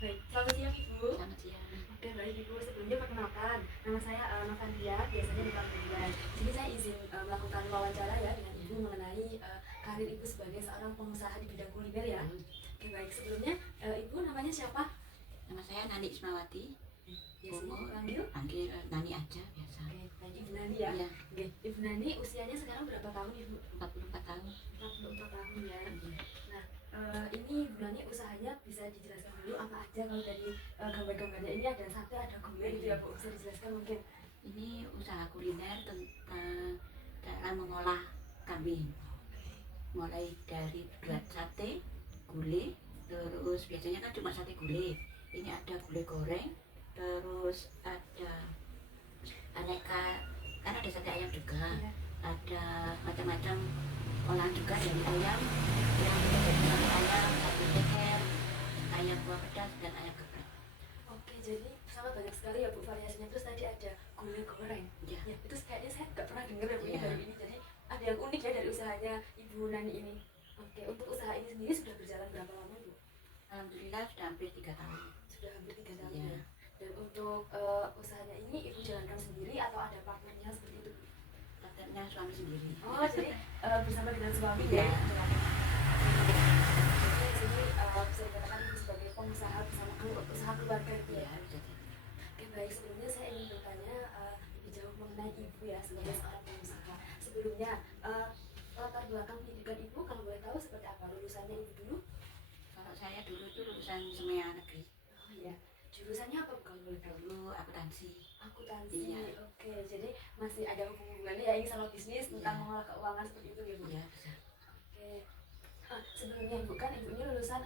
Baik, selamat siang Ibu. Selamat siang. Oke, baik Ibu. Sebelumnya perkenalkan, nama saya Novandia, biasanya dipanggil Bulan. Di sini saya izin melakukan wawancara ya dengan Ibu mengenai karir Ibu sebagai seorang pengusaha di bidang kuliner ya. Oke, baik. Sebelumnya Ibu namanya siapa? Nama saya Nani Ismawati. Biasanya Umur dipanggil? panggil Nani aja biasa. Oke, baik Ibu Nani ya. Iya, Oke, Ibu Nani usianya sekarang berapa tahun Ibu? 44 tahun. 44 tahun ya. Iya. Nah, ini Ibu Nani usahanya bisa dijelaskan dulu apa aja kalau dari gambar-gambarnya ini ada sate, ada gulai gitu ya Bu. Bisa dijelaskan mungkin? Ini usaha kuliner tentang cara mengolah kambing. Mulai dari buat sate, gulai, terus biasanya kan cuma sate gulai. Ini ada gulai goreng, terus ada aneka, kan ada sate ayam juga. Iya. Ada macam-macam olahan juga dari ayam yang dari ayam satu ceker, ayam buah pedas dan ayam geprek. Oke, jadi sangat banyak sekali ya Bu variasinya. Terus tadi ada gulai goreng. Ya, Ya, itu kayaknya saya nggak pernah dengar ya Bu ini ya. baru ini. Jadi ada yang unik ya dari usahanya Ibu Nani ini. Oke, untuk usaha ini sendiri sudah berjalan berapa lama Bu? Alhamdulillah sudah hampir 3 tahun. Sudah hampir 3 tahun Ya, ya. Dan untuk usahanya ini Ibu jalankan sendiri atau ada partnernya seperti itu Bu? partnernya suami sendiri. Oh, jadi bersama dengan suami Iya, ya. Jadi di sini bisa dikatakan Ibu sebagai pengusaha bersama usaha keluarga itu iya ya. bisa jadi. Oke, baik. Sebelumnya saya ingin bertanya lebih jauh mengenai Ibu ya sebagai seorang pengusaha. Sebelumnya latar belakang pendidikan Ibu kalau boleh tahu seperti apa? Lulusannya Ibu dulu? Kalau saya dulu itu lulusan Semea Negeri. Oh iya. Jurusannya apa Bu kalau boleh tahu? Dulu akuntansi. Akuntansi. Iya, Oke, jadi masih ada hubungannya ya ini sama bisnis tentang iya, mengelola keuangan seperti itu ya Bu? iya bisa. Oke. Sebelumnya Ibu kan Ibu ini lulusan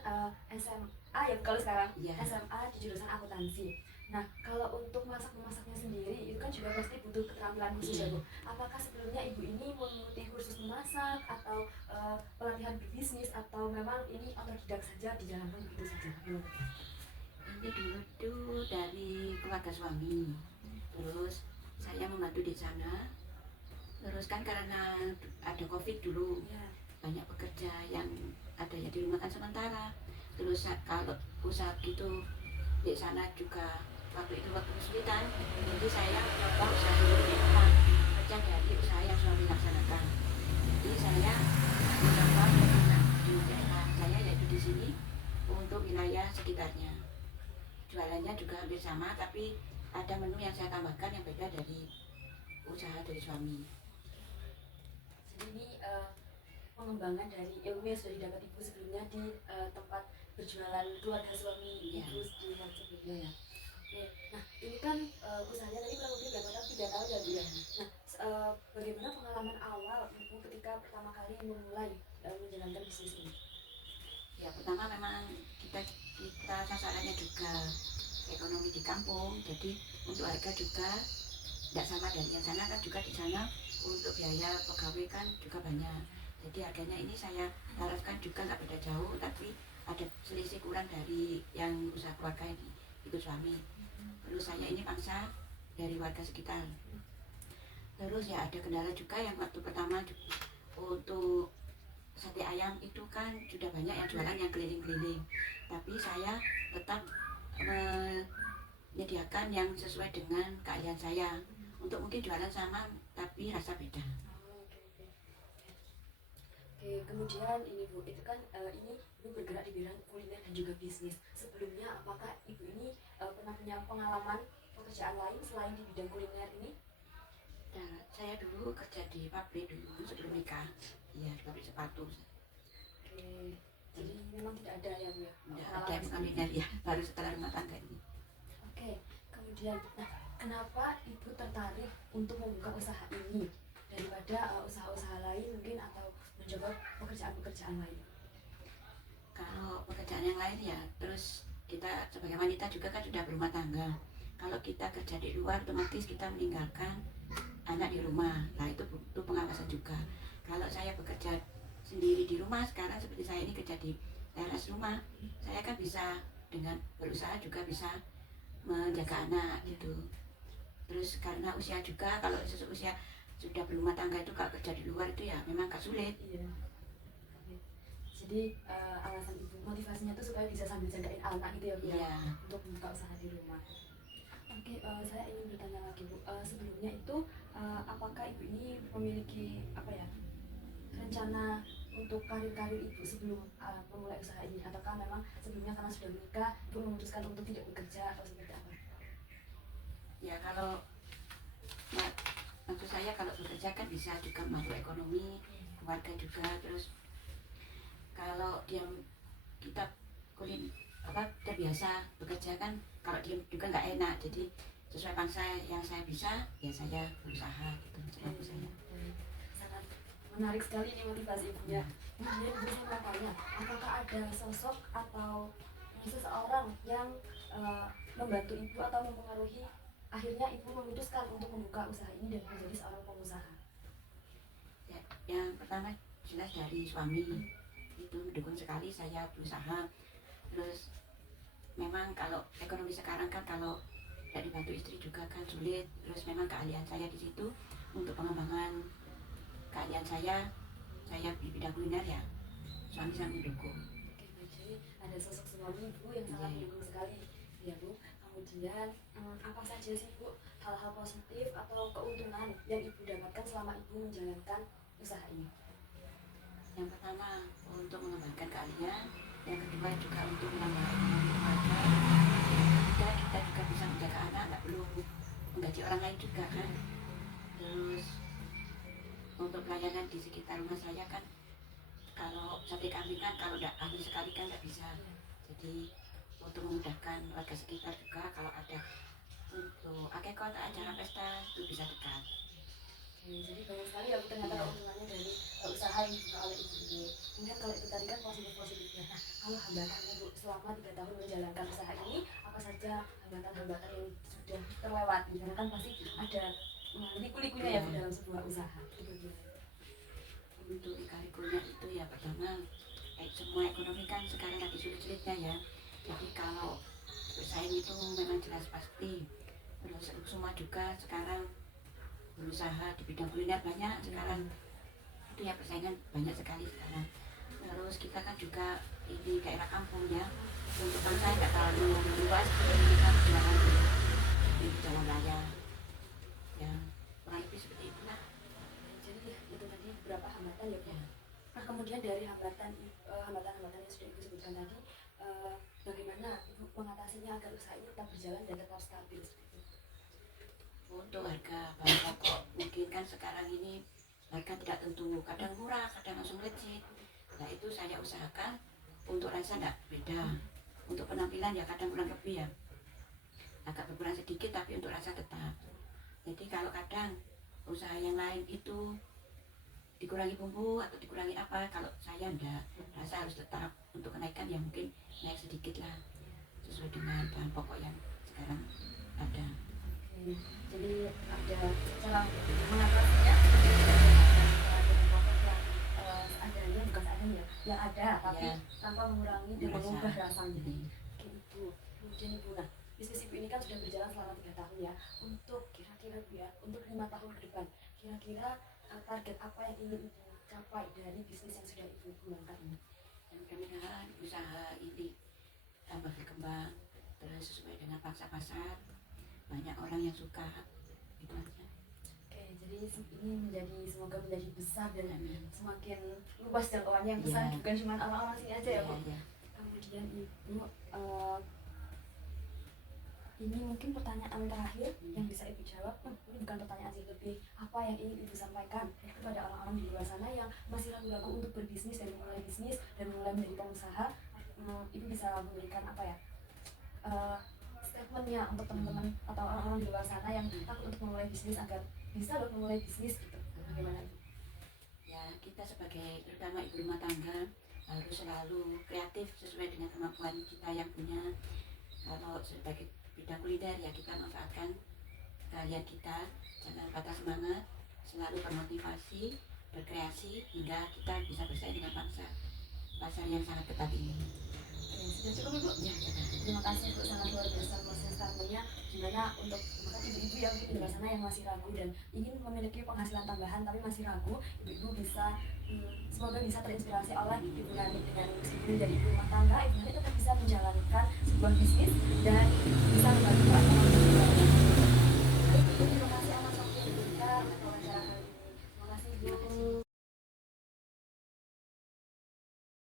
SMA ya kalau sekarang Iya, SMA di jurusan akuntansi. Nah, kalau untuk masak-masaknya sendiri itu kan juga pasti butuh keterampilan khusus ya Bu. Apakah sebelumnya Ibu ini mengikuti kursus memasak atau pelatihan berbisnis atau memang ini otodidak saja dijalankan begitu saja? ini dulu tuh dari keluarga suami. Terus saya membantu di sana. Terus kan karena ada COVID dulu, Ya. banyak pekerja yang ada yang dirumahkan sementara. Terus kalau usaha gitu di sana juga waktu itu waktu kesulitan, jadi saya mencoba usaha dulu di rumah, kerja dari usaha yang suami laksanakan. Jadi saya mencoba membuka di daerah saya yaitu di sini untuk wilayah sekitarnya. Jualannya juga hampir sama, tapi ada menu yang saya tambahkan yang beda dari usaha dari suami. Jadi ini pengembangan dari ilmu yang sudah didapat Ibu sebelumnya di tempat berjualan keluarga suami Iya, Ibu di tempat sebelumnya ya. Oke. Nah, ini kan usahanya tadi kurang lebih berapa tahun? 3 tahun ya Bu ya. iya. Nah, bagaimana pengalaman awal Ibu ketika pertama kali memulai menjalankan bisnis ini? Ya pertama memang kita kita sasarannya juga ekonomi di kampung, jadi untuk harga juga tidak sama dari yang sana kan juga di sana untuk biaya pegawai kan juga banyak. Jadi harganya ini saya harapkan juga nggak beda jauh, tapi ada selisih kurang dari yang usaha keluarga ini ikut suami. Terus saya ini pangsa dari warga sekitar. Terus ya ada kendala juga yang waktu pertama untuk sate ayam itu kan sudah banyak yang jualan yang keliling-keliling, tapi saya tetap menyediakan yang sesuai dengan keahlian saya untuk mungkin jualan sama tapi rasa beda. Oh, oke oke. Oke, kemudian ini Bu, itu kan ini Ibu bergerak di bidang kuliner dan juga bisnis. Sebelumnya apakah Ibu ini pernah punya pengalaman pekerjaan lain selain di bidang kuliner ini? Nah, saya dulu kerja di pabrik dulu sebelum nikah, iya di pabrik sepatu. Oke, jadi memang tidak ada ya Bu ya Tidak ada pengalaman yang sebelumnya. kuliner ya, baru setelah rumah tangga ini. Oke, kemudian nah kenapa Ibu tertarik untuk membuka usaha ini daripada usaha-usaha lain mungkin atau mencoba pekerjaan-pekerjaan lain? Kalau pekerjaan yang lain ya, terus kita sebagai wanita juga kan sudah berumah tangga. Kalau kita kerja di luar, otomatis kita meninggalkan anak di rumah. Nah itu butuh pengawasan juga. Kalau saya bekerja sendiri di rumah sekarang seperti saya ini kerja di teras rumah, saya kan bisa dengan berusaha juga bisa menjaga anak gitu. Terus karena usia juga, kalau usia sudah berumah tangga itu kalau kerja di luar itu ya memang gak sulit. Iya. Jadi alasan ibu motivasinya tuh supaya bisa sambil jagain anak gitu ya Bu ya, Iya. untuk membuka usaha di rumah. Oke, saya ingin bertanya lagi Bu. Sebelumnya itu apakah ibu ini memiliki apa ya rencana untuk karir-karir ibu sebelum memulai usaha ini, ataukah memang sebelumnya karena sudah menikah ibu memutuskan untuk tidak bekerja atau seperti apa? Ya kalau maksud saya kalau bekerja kan bisa juga membantu ekonomi keluarga juga. Terus kalau kita kulit kita biasa bekerja kan, kalau diam juga nggak enak. Jadi sesuai bangsa yang saya bisa ya saya berusaha gitu sama saya. Sangat menarik sekali ini motivasi ibunya. Kemudian ibu saya mau tanya, apakah ada sosok atau seseorang yang membantu ibu atau mempengaruhi akhirnya ibu memutuskan untuk membuka usaha ini dan menjadi seorang pengusaha? Ya, yang pertama jelas dari suami, itu mendukung sekali saya berusaha. Terus memang kalau ekonomi sekarang kan kalau tidak dibantu istri juga kan sulit. Terus memang keahlian saya di situ untuk pengembangan keahlian saya di bidang kuliner ya suami sangat mendukung. Oke, baik. Jadi ada sosok suami ibu yang sangat mendukung sekali ya Bu. Kemudian apa saja sih Bu hal-hal positif atau keuntungan yang ibu dapatkan selama ibu menjalankan usaha ini? Yang pertama untuk mengembangkan keahlian, yang kedua juga untuk menambah ekonomi keluarga. Kita juga bisa menjaga anak, nggak perlu menggaji orang lain juga kan. Terus untuk pelayanan di sekitar rumah saya kan, kalau sate kambing kan kalau udah ahli sekali kan nggak bisa. Jadi untuk memudahkan warga sekitar juga kalau ada untuk akekot atau acara pesta itu bisa dekat. Jadi banyak sekali ya Bu ternyata keuntungannya dari usaha yang dibuka oleh ibu ini. Kemudian kalau itu tadi kan positif-positifnya. Nah, kalau hambatannya Bu selama 3 tahun menjalankan usaha ini, apa saja hambatan-hambatan yang sudah terlewati? Karena kan pasti ada liku-likunya ya Bu dalam sebuah usaha. Untuk lika-likunya itu ya pertama semua ekonomi kan sekarang lagi sulit-sulitnya ya. Jadi kalau bersaing itu memang jelas pasti. Terus semua juga sekarang berusaha di bidang kuliner banyak sekarang. Itu ya persaingan banyak sekali sekarang. Terus kita kan juga ini daerah kampung ya, untuk bangsa nggak terlalu luas, jadi kita jualan di jalan raya ya, kurang lebih seperti itu lah. Jadi itu tadi beberapa hambatan ya Bu. Nah, kemudian dari hambatan-hambatan yang sudah Ibu sebutkan tadi, bagaimana Ibu mengatasinya agar usaha ini tetap berjalan dan tetap stabil seperti itu? Untuk harga bahan pokok mungkin kan sekarang ini harga tidak tentu, kadang murah kadang langsung melejit. Nah itu saya usahakan untuk rasa tidak beda. Untuk penampilan ya kadang kurang lebih ya, agak berkurang sedikit, tapi untuk rasa tetap. Jadi kalau kadang usaha yang lain itu dikurangi bumbu atau dikurangi apa, kalau saya enggak, rasa harus tetap. Untuk kenaikan ya mungkin naik sedikit lah sesuai dengan bahan pokok yang sekarang ada. Jadi ada cara mengatasinya adanya bukan seadanya yang ada tapi tanpa mengurangi dan mengubah rasanya. Gitu. Kemudian Ibu, nah bisnis Ibu ini kan sudah berjalan selama 3 tahun ya. Untuk kira-kira Bu ya, untuk 5 tahun ke depan, kira-kira target apa yang ingin Ibu capai dari bisnis yang sudah Ibu kembangkan ini? Dan mudah-mudahan usaha ini tambah berkembang terus sesuai dengan pangsa pasar, banyak orang yang suka, gitu aja. Oke, jadi ini semoga menjadi besar dan semakin luas jangkauannya yang besar, bukan cuma orang-orang sini aja ya Bu. Kemudian Ibu, ini mungkin pertanyaan terakhir yang bisa Ibu jawab. Ini bukan pertanyaan sih, lebih apa yang ingin Ibu sampaikan kepada orang-orang di luar sana yang masih ragu-ragu untuk berbisnis dan memulai bisnis dan memulai menjadi pengusaha. Ibu bisa memberikan apa ya statementnya untuk teman-teman atau orang-orang di luar sana yang takut untuk memulai bisnis agar bisa memulai bisnis gitu. Bagaimana Ibu? Ya kita sebagai terutama ibu rumah tangga harus selalu kreatif sesuai dengan kemampuan kita yang punya. Kalau sebagai bidang kuliner ya kita manfaatkan keahlian kita, jangan patah semangat, selalu bermotivasi, berkreasi hingga kita bisa bersaing dengan pasar yang sangat ketat ini. Sudah cukup Ibu? Ya. Terima kasih Ibu, sangat luar biasa proses statementnya, dimana untuk ibu-ibu yang di luar sana yang masih ragu dan ingin memiliki penghasilan tambahan tapi masih ragu, ibu-ibu bisa semoga bisa terinspirasi oleh Ibu Nani dengan keseharian dari ibu rumah tangga. Ibu Nani tetap bisa menjalankan sebuah bisnis dan bisa membantu ekonomi